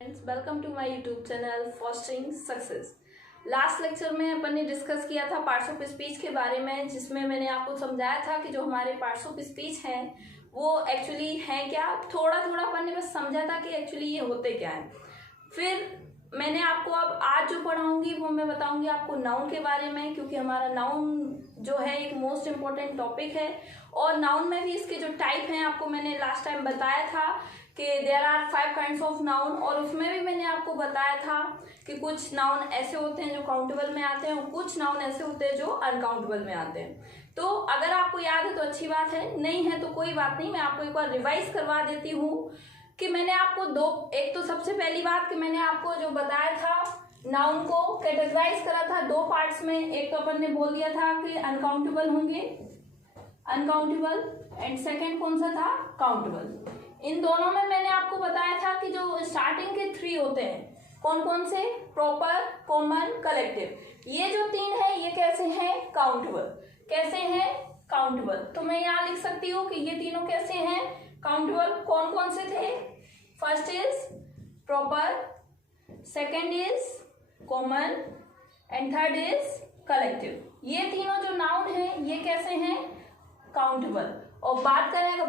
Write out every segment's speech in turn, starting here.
Friends, welcome to my YouTube channel fostering success. Last lecture में अपन ने discuss किया था पार्ट्स ऑफ स्पीच के बारे में, जिसमें मैंने आपको समझाया था कि जो हमारे पार्ट्स ऑफ स्पीच हैं वो एक्चुअली हैं क्या। थोड़ा थोड़ा अपन ने बस समझा था कि एक्चुअली ये होते क्या है। फिर मैंने आपको अब आज जो पढ़ाऊंगी वो मैं बताऊंगी आपको नाउन के बारे में, क्योंकि हमारा नाउन जो है एक मोस्ट इम्पोर्टेंट टॉपिक है। और नाउन में भी इसके जो टाइप हैं आपको मैंने लास्ट टाइम बताया था कि there are 5 kinds of noun, और उसमें भी मैंने आपको बताया था कि कुछ नाउन ऐसे होते हैं जो काउंटेबल में आते हैं और कुछ नाउन ऐसे होते हैं जो अनकाउंटेबल में आते हैं। तो अगर आपको याद है तो अच्छी बात है, नहीं है तो कोई बात नहीं, मैं आपको एक बार रिवाइज करवा देती हूँ कि मैंने आपको एक तो सबसे पहली बात कि मैंने आपको जो बताया था नाउन को कैटेगराइज करा था दो पार्ट्स में। एक तो अपन ने बोल दिया था कि अनकाउंटेबल होंगे, अनकाउंटेबल, एंड सेकंड कौन सा था, काउंटेबल। इन दोनों में मैंने आपको बताया था कि जो स्टार्टिंग के 3 होते हैं कौन कौन से, प्रॉपर, कॉमन, कलेक्टिव, ये जो 3 है ये कैसे हैं, काउंटेबल। कैसे हैं, काउंटेबल। तो मैं यहाँ लिख सकती हूँ कि ये तीनों कैसे हैं, काउंटेबल। कौन कौन से थे, first is proper, second is common, and third is collective. ये तीनों जो नाउन है ये कैसे हैं, काउंटेबल। और बात करें अगर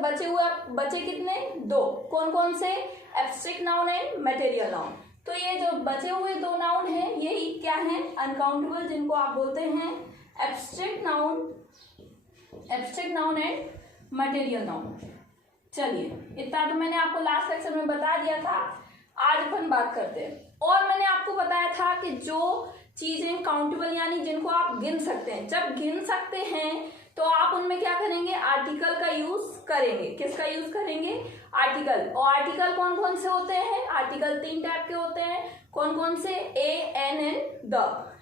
बचे कितने, 2। कौन कौन से, abstract noun and material noun. तो ये जो बचे हुए 2 नाउन हैं ये क्या हैं, अनकाउंटेबल, जिनको आप बोलते हैं abstract noun and material noun. चलिए, इतना तो मैंने आपको लास्ट लेक्चर में बता दिया था। आज अपन बात करते हैं। और मैंने आपको बताया था कि जो चीजें काउंटेबल यानी जिनको आप गिन सकते हैं, जब गिन सकते हैं तो आप उनमें क्या करेंगे, आर्टिकल का यूज करेंगे। किसका यूज करेंगे, आर्टिकल। और आर्टिकल कौन कौन से होते हैं, आर्टिकल 3 टाइप के होते हैं। कौन कौन से, ए, एन एंड द,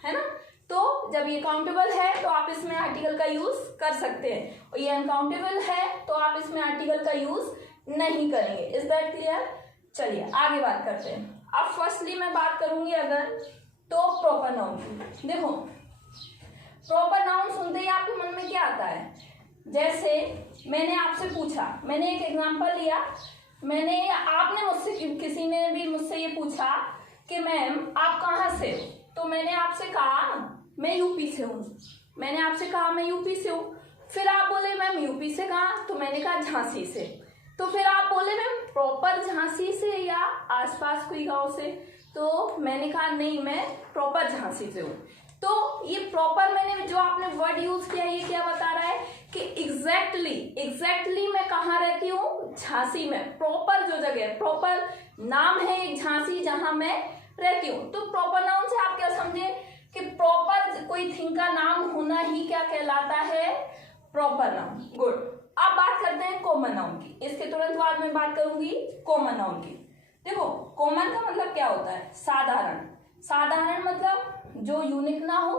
है ना। तो जब ये काउंटेबल है तो आप इसमें आर्टिकल का यूज कर सकते हैं, और ये अनकाउंटेबल है तो आप इसमें आर्टिकल का यूज नहीं करेंगे। Is that clear. चलिए आगे बात करते हैं। अब फर्स्टली मैं बात करूंगी अगर तो प्रॉपर नाउन की। देखो, प्रॉपर नाउन सुनते ही आपके मन में क्या आता है, जैसे मैंने आपसे पूछा, मैंने एक एग्जांपल लिया, आपने मुझसे, किसी ने भी मुझसे ये पूछा कि मैम आप कहाँ से हो, तो मैंने आपसे कहा मैं यूपी से हूँ। मैंने आपसे कहा मैं यूपी से हूँ। फिर आप बोले मैम यूपी से कहाँ, तो मैंने कहा झांसी से। तो फिर आप बोले मैम प्रॉपर झांसी से या आसपास कोई गाँव से, तो मैंने कहा नहीं मैं प्रॉपर झांसी से हूँ। तो ये प्रॉपर मैंने जो आपने वर्ड यूज किया ये क्या बता रहा है कि एग्जैक्टली मैं कहाँ रहती हूँ, झांसी में। प्रॉपर जो जगह, प्रॉपर नाम है एक झांसी जहां मैं रहती हूँ। तो प्रॉपर नाउन से आप क्या समझे कि प्रॉपर कोई थिंग का नाम होना ही क्या कहलाता है, प्रॉपर नाउन। गुड। अब बात करते हैं कॉमन नाउन की। इसके तुरंत बाद में बात करूंगी कॉमन नाउन की। देखो, कॉमन का मतलब क्या होता है, साधारण। साधारण मतलब जो यूनिक ना हो,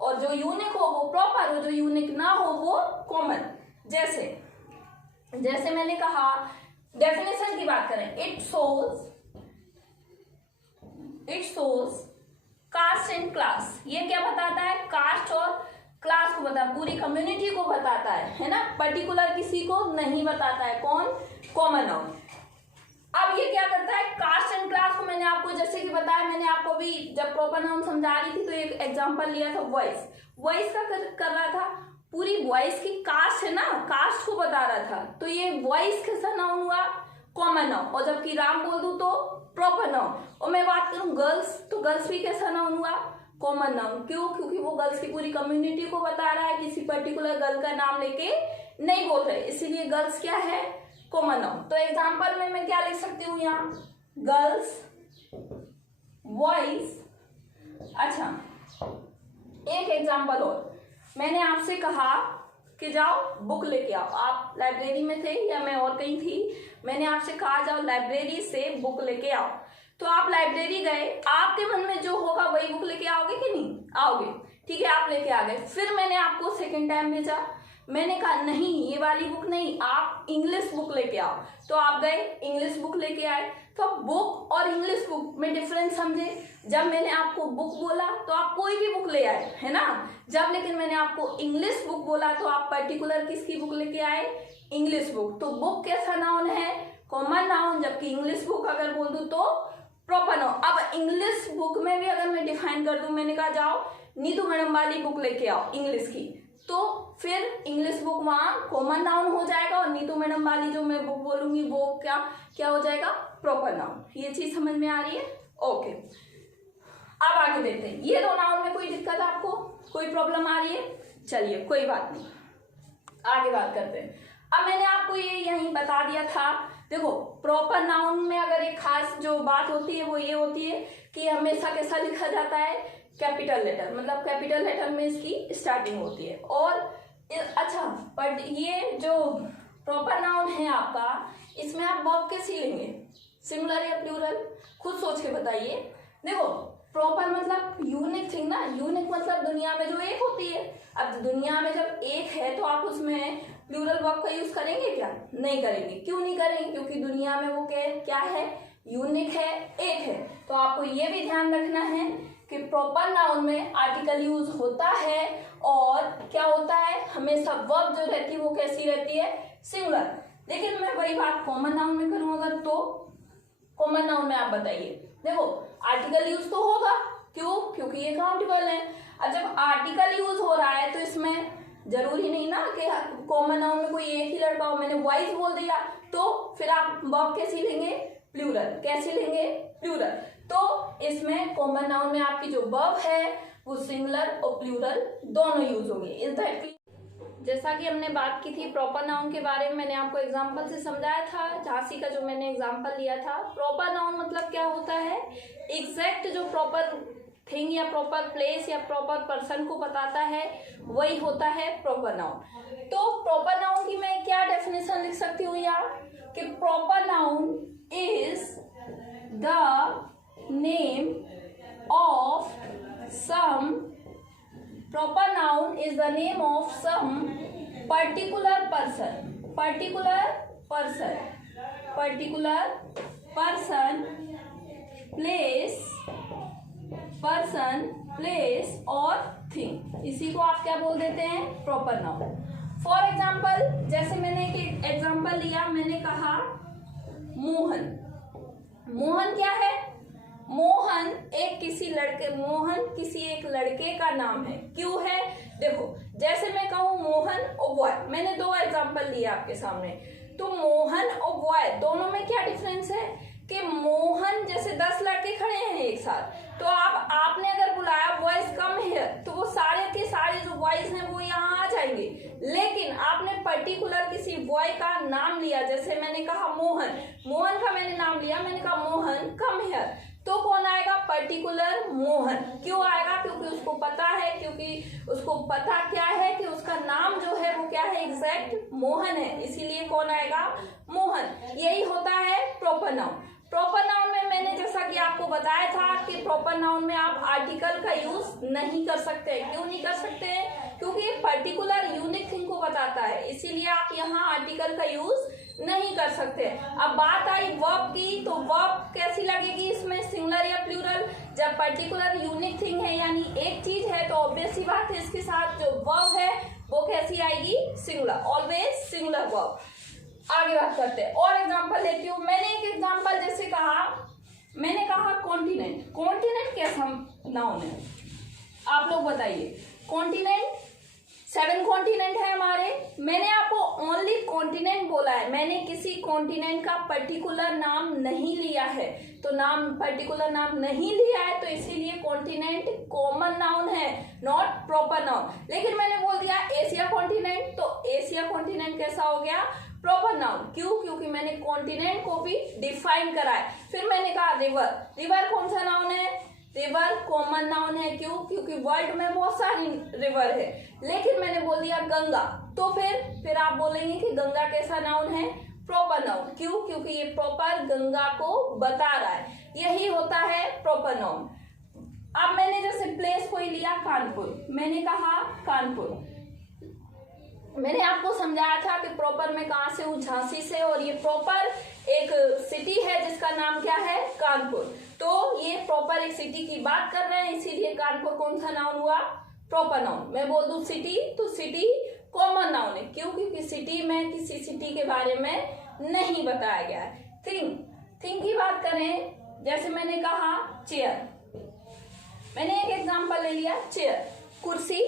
और जो यूनिक हो वो प्रॉपर हो, जो यूनिक ना हो वो कॉमन। जैसे मैंने कहा, डेफिनेशन की बात करें, it shows caste and class. ये क्या बताता है, कास्ट और क्लास को बताता है, पूरी कम्युनिटी को बताता है ना, पर्टिकुलर किसी को नहीं बताता है। कौन, कॉमन नाउन। अब ये क्या करता है, कास्ट एंड क्लास को मैंने आपको जैसे कि बताया, मैंने आपको भी जब प्रॉपर नाउन समझा रही थी तो एक एग्जांपल लिया था वॉइस का कर रहा था, पूरी वॉइस की कास्ट है ना, कास्ट को बता रहा था। तो ये वॉइस कैसा नाउन हुआ, कॉमन नाउन। और जबकि राम बोल दूं तो प्रॉपर नाउन। और मैं बात करूं गर्ल्स, तो गर्ल्स भी कैसा नाउन हुआ, कॉमन नाउन। क्यों, क्योंकि वो गर्ल्स की पूरी कम्युनिटी को बता रहा है, किसी पर्टिकुलर गर्ल का नाम लेके नहीं बोल रहे, इसीलिए गर्ल्स क्या है, कॉमन नाउन। तो एग्जांपल में मैं क्या लिख सकती हूँ यहाँ, गर्ल्स, वॉइस। अच्छा, एक एग्जांपल और, मैंने आपसे कहा कि जाओ बुक लेके आओ। आप लाइब्रेरी में थे या मैं और कहीं थी, मैंने आपसे कहा जाओ लाइब्रेरी से बुक लेके आओ। तो आप लाइब्रेरी गए, आपके मन में जो होगा वही बुक लेके आओगे कि नहीं आओगे, ठीक है, आप लेके आ गए। फिर मैंने आपको सेकेंड टाइम भेजा, मैंने कहा नहीं ये वाली बुक नहीं, आप इंग्लिश बुक लेके आओ। तो आप गए, इंग्लिश बुक लेके आए। तो बुक और इंग्लिश बुक में डिफरेंस समझे। जब मैंने आपको बुक बोला तो आप कोई भी बुक ले आए, है ना। जब लेकिन मैंने आपको इंग्लिश बुक बोला तो आप पर्टिकुलर किसकी बुक लेके आए, इंग्लिश बुक। तो बुक कैसा नाउन है, कॉमन नाउन, जबकि इंग्लिश बुक अगर बोल दूं तो इंग्लिश बुक में भी अगर मैं डिफाइन कर दूं, मैंने कहा जाओ नीतू मैडम वाली बुक लेके आओ इंग्लिश की, तो फिर इंग्लिश बुक वहाँ कॉमन नाउन हो जाएगा और नीतू मैडम वाली जो मैं बुक बोलूंगी वो क्या क्या हो जाएगा, प्रॉपर नाउन। ये चीज समझ में आ रही है? ओके, अब आगे देखते हैं। ये दो नाउन में कोई दिक्कत आपको, कोई प्रॉब्लम आ रही है? चलिए कोई बात नहीं, आगे बात करते हैं। अब मैंने आपको ये यहीं बता दिया था, देखो प्रॉपर नाउन में अगर एक खास जो बात होती है वो ये होती है कि हमेशा कैसा लिखा जाता है, कैपिटल लेटर, मतलब कैपिटल लेटर में इसकी स्टार्टिंग होती है। और अच्छा, बट ये जो प्रॉपर नाउन है आपका, इसमें आप वर्ब कैसे लेंगे, सिंगुलर या प्लूरल, खुद सोच के बताइए। देखो प्रॉपर मतलब यूनिक थिंग ना, यूनिक मतलब दुनिया में जो एक होती है। अब दुनिया में जब एक है तो आप उसमें प्लूरल वर्ब का यूज करेंगे क्या? नहीं करेंगे। क्यों नहीं करेंगे? क्योंकि दुनिया में वो क्या है, यूनिक है, एक है। तो आपको ये भी ध्यान रखना है कि प्रॉपर नाउन में आर्टिकल यूज होता है और क्या होता है, हमेशा वर्ब जो रहती है वो कैसी रहती है, सिंगुलर। लेकिन मैं वही बात कॉमन नाउन में करूँ अगर, तो कॉमन नाउन में आप बताइए, देखो आर्टिकल यूज तो होगा, क्यों? क्योंकि ये काउंटेबल है। अब जब आर्टिकल यूज हो रहा है तो इसमें जरूरी नहीं ना कि कॉमन नाउन में कोई एक ही लड़का हो। मैंने वॉइस बोल दिया तो फिर आप वर्ब कैसी लेंगे, प्लूरल। कैसे लेंगे, प्लूरल। तो इसमें कॉमन नाउन में आपकी जो वर्ब है वो सिंगुलर और प्लूरल दोनों यूज होंगे। Is that clear? जैसा कि हमने बात की थी प्रॉपर नाउन के बारे में, मैंने आपको एग्जांपल से समझाया था, झांसी का जो मैंने एग्जांपल लिया था। प्रॉपर नाउन मतलब क्या होता है, एग्जैक्ट जो प्रॉपर थिंग या प्रॉपर प्लेस या प्रॉपर पर्सन को बताता है वही होता है प्रॉपर नाउन। तो प्रॉपर नाउन की मैं क्या डेफिनेशन लिख सकती हूँ यहाँ कि proper noun is the name of some, proper noun is the name of some particular person, particular person, particular person, place और thing। इसी को आप क्या बोल देते हैं, प्रॉपर नाउन। फॉर एग्जाम्पल, जैसे मैंने एक एग्जाम्पल लिया, मैंने कहा मोहन। मोहन क्या है, मोहन किसी एक लड़के का नाम है। क्यों है, देखो जैसे मैं कहूँ मोहन और बॉय, मैंने दो एग्जांपल लिए आपके सामने। तो मोहन और बॉय दोनों में क्या डिफरेंस है कि मोहन जैसे 10 लड़के खड़े हैं एक साथ, तो आपने अगर बुलाया बॉयज कम है तो वो सारे के सारे जो बॉयज हैं वो यहाँ आ जाएंगे। लेकिन आपने पर्टिकुलर किसी बॉय का नाम लिया, जैसे मैंने कहा मोहन का मैंने नाम लिया, मैंने कहा मोहन कम है, तो कौन आएगा, पर्टिकुलर मोहन। क्यों आएगा, क्योंकि उसको पता क्या है कि उसका नाम जो है वो क्या है, एग्जैक्ट मोहन है, इसीलिए कौन आएगा, मोहन। यही होता है प्रॉपर नाउन। प्रॉपर नाउन में मैंने जैसा कि आपको बताया था कि प्रॉपर नाउन में आप आर्टिकल का यूज नहीं कर सकते। क्यों नहीं कर सकते? क्योंकि ये पर्टिकुलर यूनिक थिंग को बताता है, इसीलिए आप यहाँ आर्टिकल का यूज नहीं कर सकते। अब बात आई वर्ब की, तो वर्ब कैसी लगेगी इसमें, सिंगुलर या प्लूरल? जब पर्टिकुलर यूनिक थिंग है यानी एक चीज है, तो ऑब्वियस सी बात है इसके साथ जो वर्ब है वो कैसी आएगी, सिंगुलर, ऑलवेज सिंगुलर वर्ब। आगे बात करते हैं, और एग्जांपल लेती हूँ। मैंने एक एग्जांपल जैसे कहा, मैंने कहा कॉन्टिनेंट। कॉन्टिनेंट कैसा नाउन है, आप लोग बताइए। कॉन्टिनेंट 7 कॉन्टिनेंट है हमारे, मैंने आपको ओनली कॉन्टिनेंट बोला है, मैंने किसी कॉन्टिनेंट का पर्टिकुलर नाम नहीं लिया है। तो पर्टिकुलर नाम नहीं लिया है तो इसीलिए कॉन्टिनेंट कॉमन नाउन है, नॉट प्रॉपर नाउन। लेकिन मैंने बोल दिया एशिया कॉन्टिनेंट, तो एशिया कॉन्टिनेंट कैसा हो गया, प्रॉपर नाउन। क्यों? क्योंकि मैंने कॉन्टिनेंट को भी डिफाइन करा है। फिर मैंने कहा रिवर कौन सा नाउन है, रिवर कॉमन नाउन है। क्यों? क्योंकि वर्ल्ड में बहुत सारी रिवर है। लेकिन मैंने बोल दिया गंगा, तो फिर आप बोलेंगे कि गंगा कैसा नाउन है, प्रॉपर नाउन। क्यों? क्योंकि ये प्रॉपर गंगा को बता रहा है, यही होता है प्रॉपर नाउन। अब मैंने जैसे प्लेस को ही लिया कानपुर, मैंने कहा कानपुर, मैंने आपको समझाया था कि प्रॉपर में कहां से हूँ, झांसी से, और ये प्रॉपर एक सिटी है जिसका नाम क्या है, कानपुर। तो ये प्रॉपर एक सिटी की बात कर रहे हैं, इसीलिए कानपुर कौन सा नाउन हुआ, प्रॉपर नाउन। मैं बोल दूं सिटी, तो सिटी कॉमन नाउन है। क्यों? क्योंकि सिटी में किसी सिटी के बारे में नहीं बताया गया है। थिंग की बात करें जैसे मैंने कहा चेयर, मैंने एक एग्जांपल ले लिया चेयर। कुर्सी,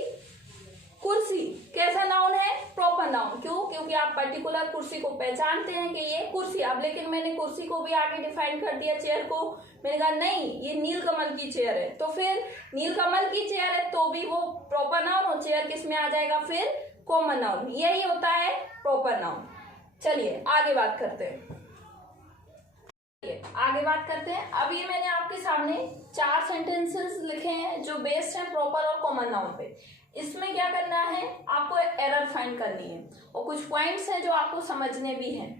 कुर्सी कैसा नाउन है? Proper noun. क्यों? क्योंकि आप पर्टिकुलर कुर्सी को पहचानते हैं कि ये कुर्सी। अब लेकिन मैंने कुर्सी को भी आगे डिफाइन कर दिया, चेयर को मैंने कहा नहीं ये नीलकमल की चेयर है, तो फिर नीलकमल की चेयर है तो भी वो प्रॉपर नाउन, और चेयर किस में आ जाएगा फिर? Common noun. यही होता है प्रॉपर नाउन। चलिए आगे बात करते हैं, आगे बात करते हैं। अभी मैंने आपके सामने 4 सेंटेंसेस लिखे हैं जो बेस्ड हैं प्रॉपर और कॉमन नाउन पे। इसमें क्या करना है? आपको एरर फाइंड करनी है और कुछ पॉइंट्स हैं जो आपको समझने भी हैं।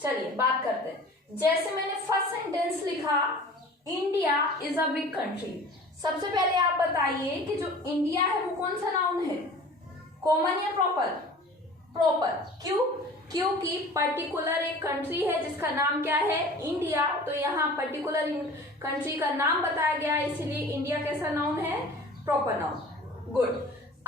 चलिए बात करते हैं। जैसे मैंने फर्स्ट सेंटेंस लिखा, India is a big country. सबसे पहले आप बताइए कि जो इंडिया है वो कौन सा नाउन है? कॉमन या प्रॉपर? प्रॉपर। क्यों? क्योंकि पर्टिकुलर एक कंट्री है जिसका नाम क्या है? इंडिया। तो यहाँ पर्टिकुलर कंट्री का नाम बताया गया है, इसीलिए इंडिया कैसा नाउन है? Proper noun. गुड।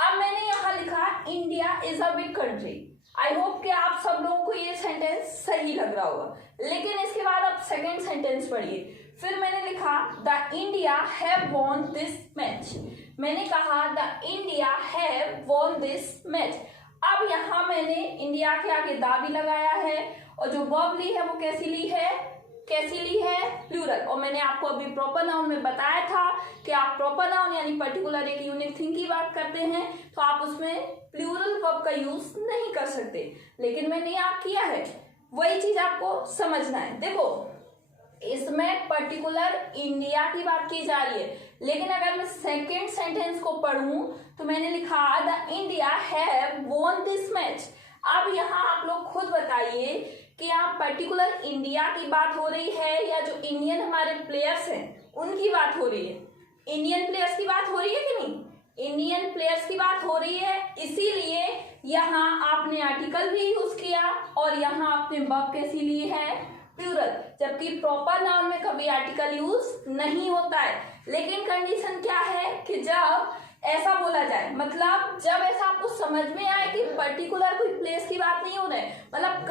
अब मैंने यहाँ लिखा India is a big country. I hope कि आप सब लोगों को ये सेंटेंस सही लग रहा होगा, लेकिन इसके बाद आप सेकेंड सेंटेंस पढ़िए। फिर मैंने लिखा the India have von this match. मैंने कहा the India have von this match. अब यहाँ मैंने इंडिया के आगे दा भी लगाया है, और जो वर्ब ली है वो कैसी ली है? कैसी ली है? प्लूरल। और मैंने आपको अभी प्रॉपर नाउन में बताया था कि आप प्रॉपर नाउन यानी पर्टिकुलर एक यूनिक थिंग की बात करते हैं तो आप उसमें प्लूरल वर्ब का यूज नहीं कर सकते, लेकिन मैंने यहाँ किया है। वही चीज आपको समझना है। देखो इसमें पर्टिकुलर इंडिया की बात की जा रही है, लेकिन अगर मैं सेकेंड सेंटेंस को पढ़ूं तो मैंने लिखा the India have von this match. अब यहाँ आप लोग खुद बताइए कि यहाँ पर्टिकुलर इंडिया की बात हो रही है या जो इंडियन हमारे प्लेयर्स हैं उनकी बात हो रही है? इंडियन प्लेयर्स की बात हो रही है कि नहीं? इंडियन प्लेयर्स की बात हो रही है, इसीलिए यहाँ आपने आर्टिकल भी यूज किया और यहाँ आपने वर्ब कैसी ली है? प्लूरल। जबकि प्रॉपर नाउन में कभी आर्टिकल यूज नहीं होता है, लेकिन कंडीशन क्या है कि जब ऐसा बोला जाए, मतलब जब ऐसा आपको समझ में आए कि पर्टिकुलर कोई प्लेस की बात नहीं हो रही है, मतलब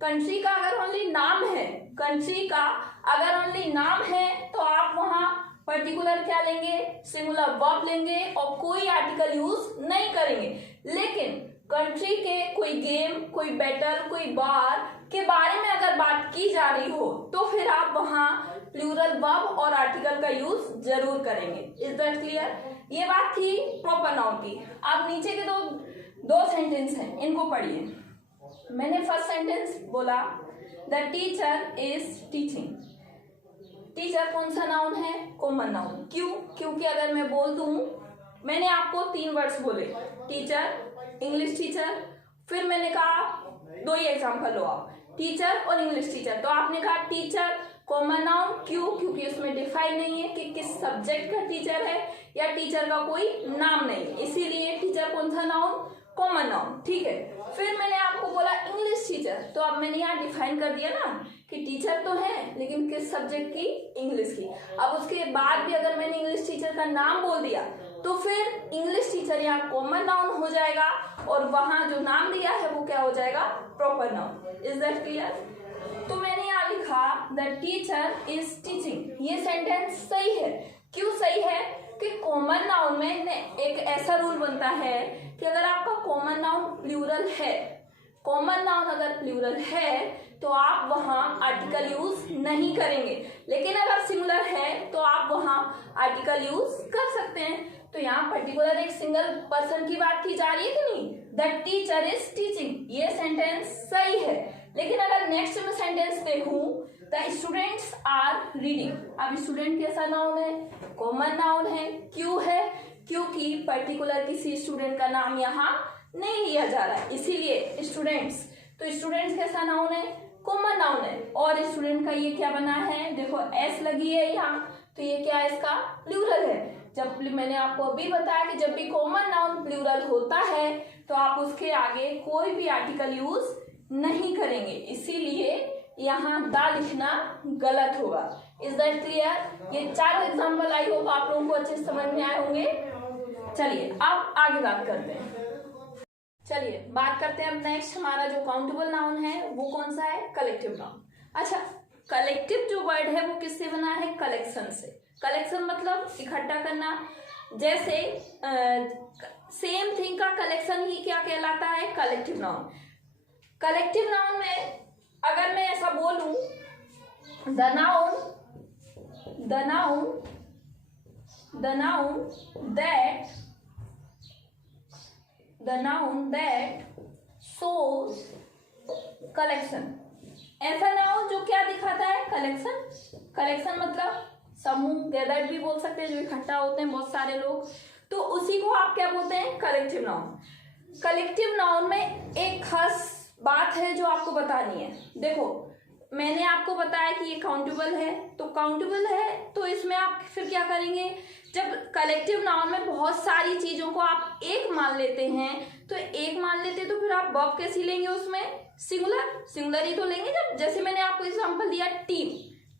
कंट्री का अगर ओनली नाम है, कंट्री का अगर ओनली नाम है तो आप वहां पर्टिकुलर क्या लेंगे? सिंगुलर वर्ब लेंगे और कोई आर्टिकल यूज नहीं करेंगे। लेकिन कंट्री के कोई गेम, कोई बैटल, कोई बार के बारे में अगर बात की जा रही हो तो फिर आप वहां प्लूरल वर्ब और आर्टिकल का यूज जरूर करेंगे। Is that clear? ये बात थी प्रॉपर नाउन की। अब नीचे के दो सेंटेंस हैं, इनको पढ़िए। मैंने फर्स्ट सेंटेंस बोला the teacher is teaching. Teacher कौन सा नाउन है? Common noun. क्यों? क्योंकि अगर मैं बोल दूं, मैंने आपको 3 वर्ड्स बोले, टीचर, इंग्लिश टीचर, फिर मैंने कहा 2 ही एग्जाम्पल लो आप, टीचर और इंग्लिश टीचर। तो आपने कहा टीचर कॉमन नाउन। क्यों? क्योंकि उसमें डिफाइन नहीं है कि किस सब्जेक्ट का टीचर है या टीचर का कोई नाम नहीं, इसीलिए टीचर कौन सा नाउन? Common noun. ठीक है। फिर मैंने आपको बोला इंग्लिश टीचर, तो अब मैंने यहाँ डिफाइन कर दिया ना कि टीचर तो है लेकिन किस सब्जेक्ट की? इंग्लिश की। अब उसके बाद भी अगर मैंने इंग्लिश टीचर का नाम बोल दिया तो फिर इंग्लिश टीचर यहाँ कॉमन नाउन हो जाएगा और वहां जो नाम दिया है वो क्या हो जाएगा? Proper noun. Is that clear? तो मैंने यहाँ लिखा द टीचर इज टीचिंग। ये सेंटेंस सही है। क्यों सही है? कि कॉमन नाउन में एक ऐसा रूल बनता है कि अगर आपका कॉमन नाउन प्लूरल है, कॉमन नाउन अगर प्लूरल है तो आप वहां आर्टिकल यूज नहीं करेंगे, लेकिन अगर सिंगुलर है तो आप वहां आर्टिकल यूज कर सकते हैं। तो यहाँ पर्टिकुलर एक सिंगल पर्सन की बात की जा रही है कि नहीं? The teacher is teaching. ये सेंटेंस सही है। लेकिन अगर नेक्स्ट में सेंटेंस देखूं, द स्टूडेंट्स आर रीडिंग। अब स्टूडेंट कैसा नाउन है? कॉमन नाउन है। क्यों है? क्योंकि पर्टिकुलर किसी स्टूडेंट का नाम यहाँ नहीं लिया जा रहा है, इसीलिए स्टूडेंट्स। तो स्टूडेंट्स कैसा नाउन है? कॉमन नाउन है। और स्टूडेंट का ये क्या बना है? देखो एस लगी है यहाँ, तो ये क्या है? इसका प्लूरल है। जब मैंने आपको अभी बताया कि जब भी कॉमन नाउन प्लूरल होता है तो आप उसके आगे कोई भी आर्टिकल यूज नहीं करेंगे, इसीलिए यहाँ दा लिखना गलत होगा। Is that clear? ये 4 एग्जाम्पल आई होप आप लोगों को अच्छे समझ में आए होंगे। चलिए अब आगे बात करते हैं। चलिए बात करते हैं अब नेक्स्ट हमारा जो काउंटेबल नाउन है वो कौन सा है? Collective noun. अच्छा, कलेक्टिव जो वर्ड है वो किससे बना है? कलेक्शन से। कलेक्शन मतलब इकट्ठा करना। जैसे सेम थिंग का कलेक्शन ही क्या कहलाता है? Collective noun. कलेक्टिव नाउन में अगर मैं ऐसा बोलूं, the noun that shows collection, ऐसा नाउन जो क्या दिखाता है? कलेक्शन। कलेक्शन मतलब समूह, गैदर्ड भी बोल सकते हैं, जो इकट्ठा होते हैं बहुत सारे लोग, तो उसी को आप क्या बोलते हैं? Collective noun. कलेक्टिव नाउन में एक खास बात है जो आपको बतानी है। देखो, मैंने आपको बताया कि ये काउंटेबल है, तो काउंटेबल है तो इसमें आप फिर क्या करेंगे? जब कलेक्टिव नाउन में बहुत सारी चीजों को आप एक मान लेते हैं, तो एक मान लेते तो फिर आप वर्ब कैसी लेंगे? उसमें सिंगुलर ही तो लेंगे। जब जैसे मैंने आपको एग्जांपल दिया,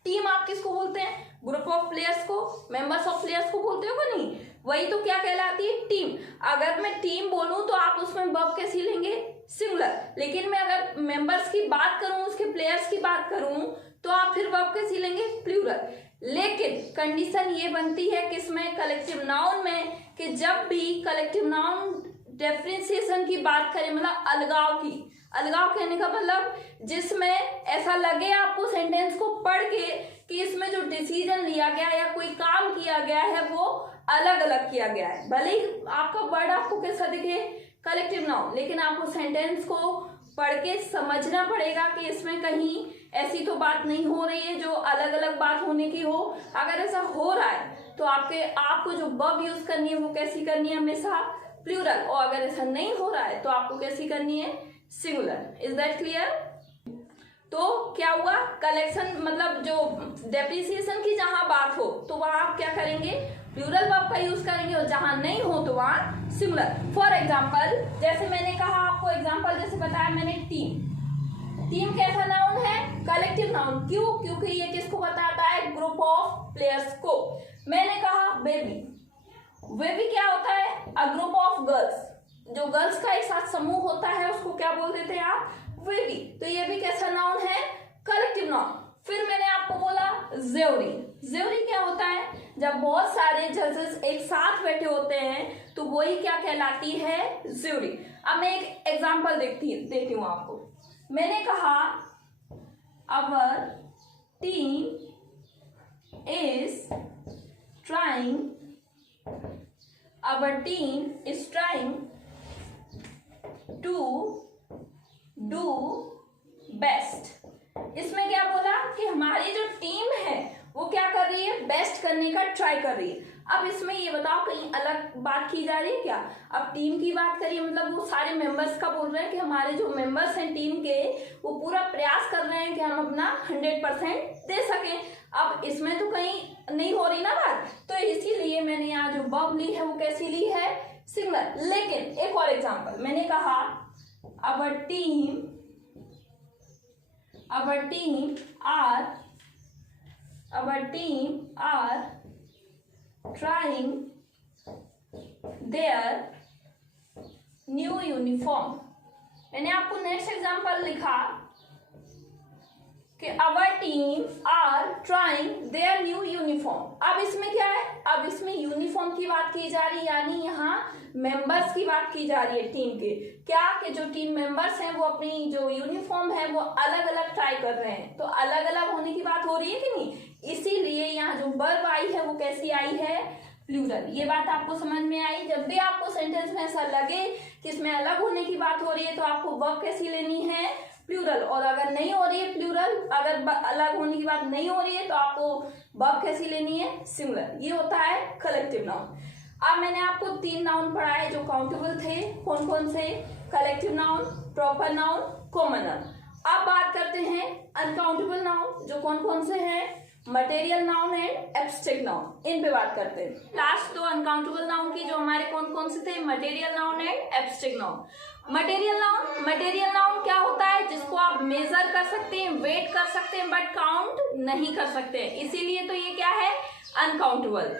टीम आप किसको बोलते हैं? ग्रुप ऑफ प्लेयर्स को, मेंबर्स ऑफ प्लेयर्स को बोलते हो कि नहीं? वही तो क्या कहलाती है? टीम। अगर मैं टीम बोलूं तो आप उसमें वर्ब कैसी लेंगे? सिंगुलर। लेकिन मैं अगर मेंबर्स की बात करूं, उसके प्लेयर्स की बात करूं, तो आप फिर वर्ब कैसी लेंगे? प्लूरल। लेकिन कंडीशन ये बनती है किसमें? कलेक्टिव नाउन में, कि जब भी कलेक्टिव नाउन डिफरेंशिएशन की बात करें, मतलब अलगाव की, अलगाव कहने का मतलब जिसमें ऐसा लगे आपको सेंटेंस को पढ़ के कि इसमें जो डिसीजन लिया गया या कोई काम किया गया है वो अलग अलग किया गया है, भले ही आपका वर्ड आपको कैसा दिखे? कलेक्टिव नाउन, लेकिन आपको सेंटेंस को पढ़ के समझना पड़ेगा कि इसमें कहीं ऐसी तो बात नहीं हो रही है जो अलग अलग बात होने की हो। अगर ऐसा हो रहा है तो आपको जो वर्ब यूज करनी है वो कैसी करनी है? हमेशा प्लूरल। और अगर ऐसा नहीं हो रहा है तो आपको कैसी करनी है? सिंगुलर। Is that clear? तो क्या हुआ? कलेक्शन मतलब जो डेप्रिसिएशन की जहां बात हो तो वहां आप क्या करेंगे? प्लूरल वर्ब का यूज करेंगे, और जहां नहीं हो तो वहां सिंगुलर। फॉर एग्जाम्पल, जैसे मैंने कहा आपको एग्जाम्पल जैसे बताया मैंने, टीम कैसा नाउन है? Collective noun. क्यों? क्योंकि ये किसको बताता है? ग्रुप ऑफ प्लेयर्स को। मैंने कहा बेबी क्या होता है? A group of girls. जो गर्ल्स का एक साथ समूह होता है उसको क्या बोल देते हैं आप? बेबी। तो ये भी कैसा नाउन है? Collective noun. फिर मैंने आपको बोला ज्यूरी क्या होता है? जब बहुत सारे जजेस एक साथ बैठे होते हैं तो वही क्या कहलाती है? ज्यूरी। अब मैं एक एग्जांपल देती हूँ आपको। मैंने कहा our team is trying to do best. इसमें क्या बोला कि हमारी जो टीम है वो क्या कर रही है? बेस्ट करने का ट्राई कर रही है। अब इसमें ये बताओ कहीं अलग बात की जा रही है क्या? अब टीम की बात करिए, मतलब वो सारे मेंबर्स का बोल रहे हैं कि हमारे जो मेंबर्स हैं टीम के वो पूरा प्रयास कर रहे हैं कि हम अपना 100% दे सकें। अब इसमें तो कहीं नहीं हो रही ना बात, तो इसीलिए मैंने यहाँ जो वर्ब ली है वो कैसी ली है? सिंगुलर। लेकिन एक और एग्जांपल, मैंने कहा our team are trying their new uniform। मैंने आपको नेक्स्ट एग्जांपल लिखा कि our team are trying their new uniform। अब इसमें क्या है? अब इसमें यूनिफॉर्म की बात की जा रही है, यानी यहाँ मेंबर्स की बात की जा रही है टीम के। क्या कि जो टीम मेंबर्स हैं वो अपनी जो यूनिफॉर्म है वो अलग अलग ट्राई कर रहे हैं, तो अलग अलग होने की बात हो रही है कि नहीं? इसीलिए यहाँ जो वर्ब आई है वो कैसी आई है? प्लूरल। ये बात आपको समझ में आई? जब भी आपको सेंटेंस में ऐसा लगे कि इसमें अलग होने की बात हो रही है तो आपको वर्ब कैसी लेनी है? प्लूरल। और अगर नहीं हो रही है प्लूरल, अगर अलग होने की बात नहीं हो रही है तो आपको वर्ब कैसी लेनी है? सिंगुलर। ये होता है कलेक्टिव नाउन। अब मैंने आपको 3 नाउन पढ़ाए जो काउंटेबल थे। कौन कौन से? Collective noun, proper noun, common noun. अब बात करते हैं अनकाउंटेबल नाउन, जो कौन कौन से हैं? Material noun and abstract noun. इन पे बात करते हैं। लास्ट 2 अनकाउंटेबल नाउन की जो हमारे कौन कौन से थे? Material noun and abstract noun. Material noun क्या होता है? जिसको आप मेजर कर सकते हैं, वेट कर सकते हैं, बट काउंट नहीं कर सकते हैं, इसीलिए तो ये क्या है? अनकाउंटेबल।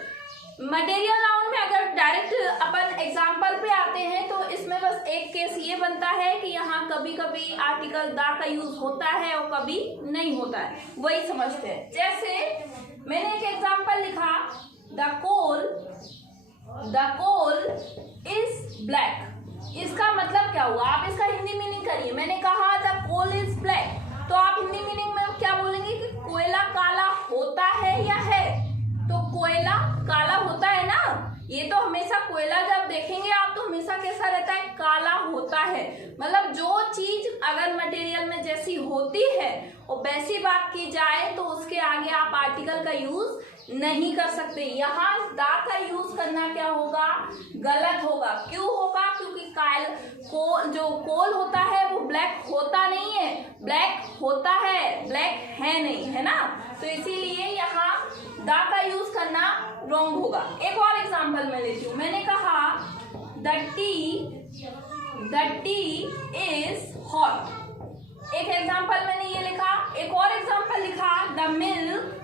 मटेरियल नाउन में अगर डायरेक्ट अपन एग्जाम्पल पे आते हैं तो इसमें बस एक केस ये बनता है कि यहाँ कभी कभी आर्टिकल दा का यूज होता है और कभी नहीं होता है, वही समझते हैं। जैसे मैंने एक एग्जाम्पल लिखा, द कोल इज ब्लैक। इसका मतलब क्या हुआ, आप इसका हिंदी मीनिंग करिए। मैंने कहा द कोल इज ब्लैक, तो आप हिंदी मीनिंग में क्या बोलेंगे कि कोयला काला होता है या है? तो कोयला काला होता है ना, ये तो हमेशा कोयला जब देखेंगे आप तो हमेशा कैसा रहता है, काला होता है। मतलब जो चीज अगर मटेरियल में जैसी होती है और वैसी बात की जाए तो उसके आगे आप आर्टिकल का यूज नहीं कर सकते। यहाँ दा का यूज करना क्या होगा, गलत होगा। क्यों होगा, क्योंकि जो कोल होता है वो ब्लैक होता नहीं है, ब्लैक होता है, ब्लैक है नहीं, है ना। तो इसीलिए यहाँ दा का यूज करना रॉन्ग होगा। एक और एग्जांपल मैं लेती हूँ। मैंने कहा द टी इज हॉट। एक एग्जांपल मैंने ये लिखा। एक और एग्जांपल लिखा, द मिल्क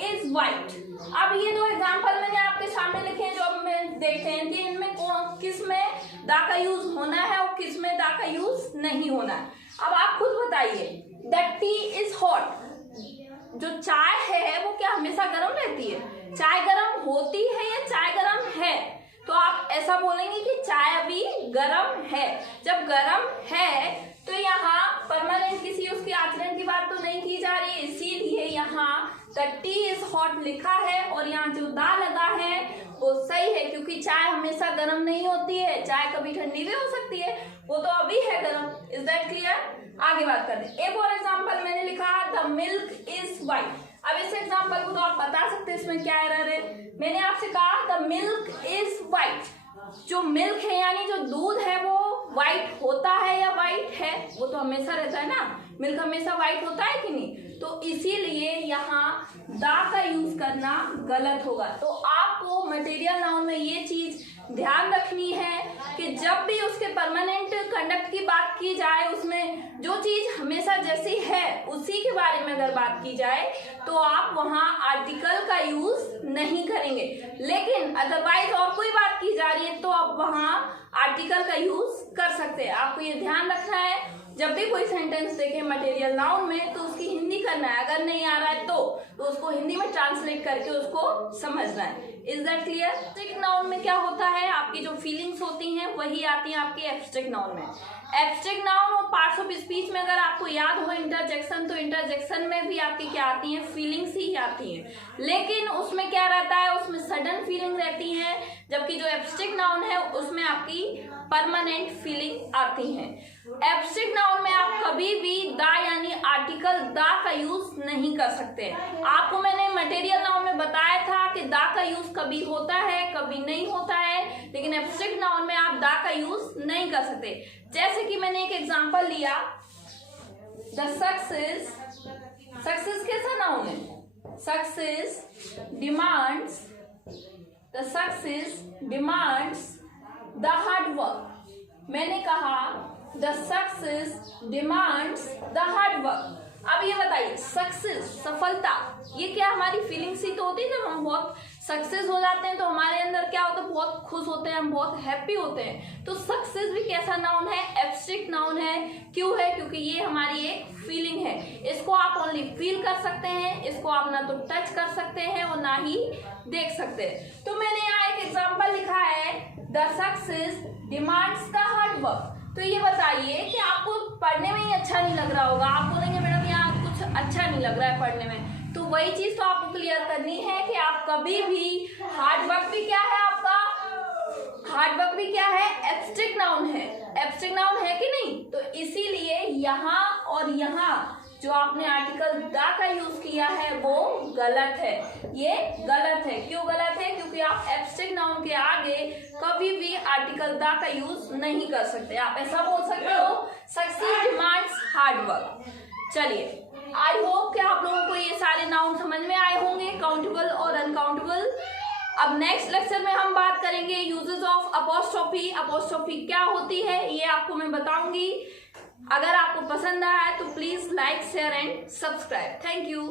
इज वाइट। अब ये दो एग्जांपल मैंने आपके सामने लिखे हैं, जो मैं देखते हैं कि इनमें किस में दा का यूज होना है और किस में दा का यूज नहीं होना है। अब आप खुद बताइए, द टी इज हॉट, जो चाय है वो क्या हमेशा गर्म रहती है? चाय गर्म होती है या चाय गर्म है? तो आप ऐसा बोलेंगे कि चाय अभी गर्म है। जब गर्म है तो यहाँ परमानेंट किसी उसके आचरण की बात तो नहीं की जा रही, इसीलिए यहाँ द टी इज हॉट लिखा है और यहाँ जो दा लगा है वो सही है, क्योंकि चाय हमेशा गर्म नहीं होती है, चाय कभी ठंडी भी हो सकती है, वो तो अभी है गर्म। Is that clear? आगे बात करते हैं। एक और एग्जांपल मैंने लिखा, द मिल्क इज वाइट। अब इस एग्जांपल को तो आप बता सकते हैं इसमें क्या एरर है। मैंने आपसे कहा द मिल्क इज वाइट, जो मिल्क है यानी जो दूध है वो व्हाइट होता है या व्हाइट है? वो तो हमेशा रहता है ना, मिल्क हमेशा व्हाइट होता है कि नहीं? तो इसीलिए यहाँ दा का यूज करना गलत होगा। तो आपको मटेरियल नाउन में ये चीज ध्यान रखनी है कि जब भी उसके परमानेंट कंडक्ट की बात की जाए, उसमें जो चीज हमेशा जैसी है उसी के बारे में अगर बात की जाए तो आप वहां आर्टिकल का यूज नहीं करेंगे। लेकिन अदरवाइज और कोई बात की जा रही है तो आप वहां आर्टिकल का यूज कर सकते हैं। आपको ये ध्यान रखना है, जब भी कोई सेंटेंस देखे मटेरियल नाउन में तो उसकी हिंदी करना है, अगर नहीं आ रहा है तो उसको हिंदी में ट्रांसलेट करके उसको समझना है। Is that clear? Abstract noun में क्या होता है, आपकी जो फीलिंग्स होती हैं वही आती हैं आपकी एब्स्ट्रैक्ट नाउन में। एब्स्ट्रैक्ट नाउन और पार्ट्स ऑफ स्पीच में अगर आपको याद हो इंटरजेक्शन, तो इंटरजेक्शन में भी आपकी क्या आती हैं, फीलिंग्स ही आती हैं। लेकिन उसमें क्या रहता है, उसमें सडन फीलिंग रहती है, जबकि जो एब्स्ट्रैक्ट नाउन है उसमें आपकी परमानेंट फीलिंग आती है। एब्स्ट्रैक्ट नाउन में आप कभी भी दा यानी आर्टिकल दा का यूज नहीं कर सकते। आपको मैंने मटेरियल नाउन में बताया था कि दा का यूज कभी होता है कभी नहीं होता है, लेकिन एब्स्ट्रैक्ट नाउन में आप दा का यूज नहीं कर सकते। जैसे कि मैंने एक एग्जांपल लिया, द सक्सेस कैसा नाउन है? Success demands the hard work. मैंने कहा the success demands the hard work. अब ये बताइए, सक्सेस सफलता, ये क्या हमारी फीलिंग्स ही तो होती है। जब हम बहुत सक्सेस हो जाते हैं तो हमारे अंदर क्या होता है, बहुत खुश होते हैं, हम बहुत हैप्पी होते हैं। तो सक्सेस भी कैसा नाउन है, एब्स्ट्रैक्ट नाउन है। क्यों है? क्योंकि ये हमारी एक फीलिंग है। इसको आप ओनली फील कर सकते हैं, इसको आप ना तो टच कर सकते हैं और ना ही देख सकते हैं। तो मैंने यहाँ एक एग्जाम्पल लिखा है, the success demands the hard work. तो ये बताइए कि आपको पढ़ने में ही अच्छा नहीं लग रहा होगा, आप बोलेंगे मैडम यहाँ कुछ अच्छा नहीं लग रहा है पढ़ने में, तो वही चीज तो आपको क्लियर करनी है कि आप कभी भी हार्ड वर्क भी क्या है, आपका हार्ड वर्क भी क्या है, एब्स्ट्रैक्ट नाउन है। एब्स्ट्रैक्ट नाउन है कि नहीं? तो इसीलिए यहाँ और यहाँ जो आपने आर्टिकल दा का यूज किया है वो गलत है, ये गलत है। क्यों गलत है? क्योंकि आप एब्स्ट्रैक्ट नाउन के आगे कभी भी आर्टिकल दा का यूज नहीं कर सकते। आप ऐसा बोल सकते हो, सक्सेस डिमांड्स हार्ड वर्क। चलिए, आई होप कि आप लोगों को ये सारे नाउन समझ में आए होंगे, काउंटेबल और अनकाउंटेबल। अब नेक्स्ट लेक्चर में हम बात करेंगे यूजेस ऑफ अपोस्ट्रोफी। अपोस्ट्रोफी क्या होती है ये आपको मैं बताऊंगी। अगर आपको पसंद आया है तो please like, share and subscribe. Thank you.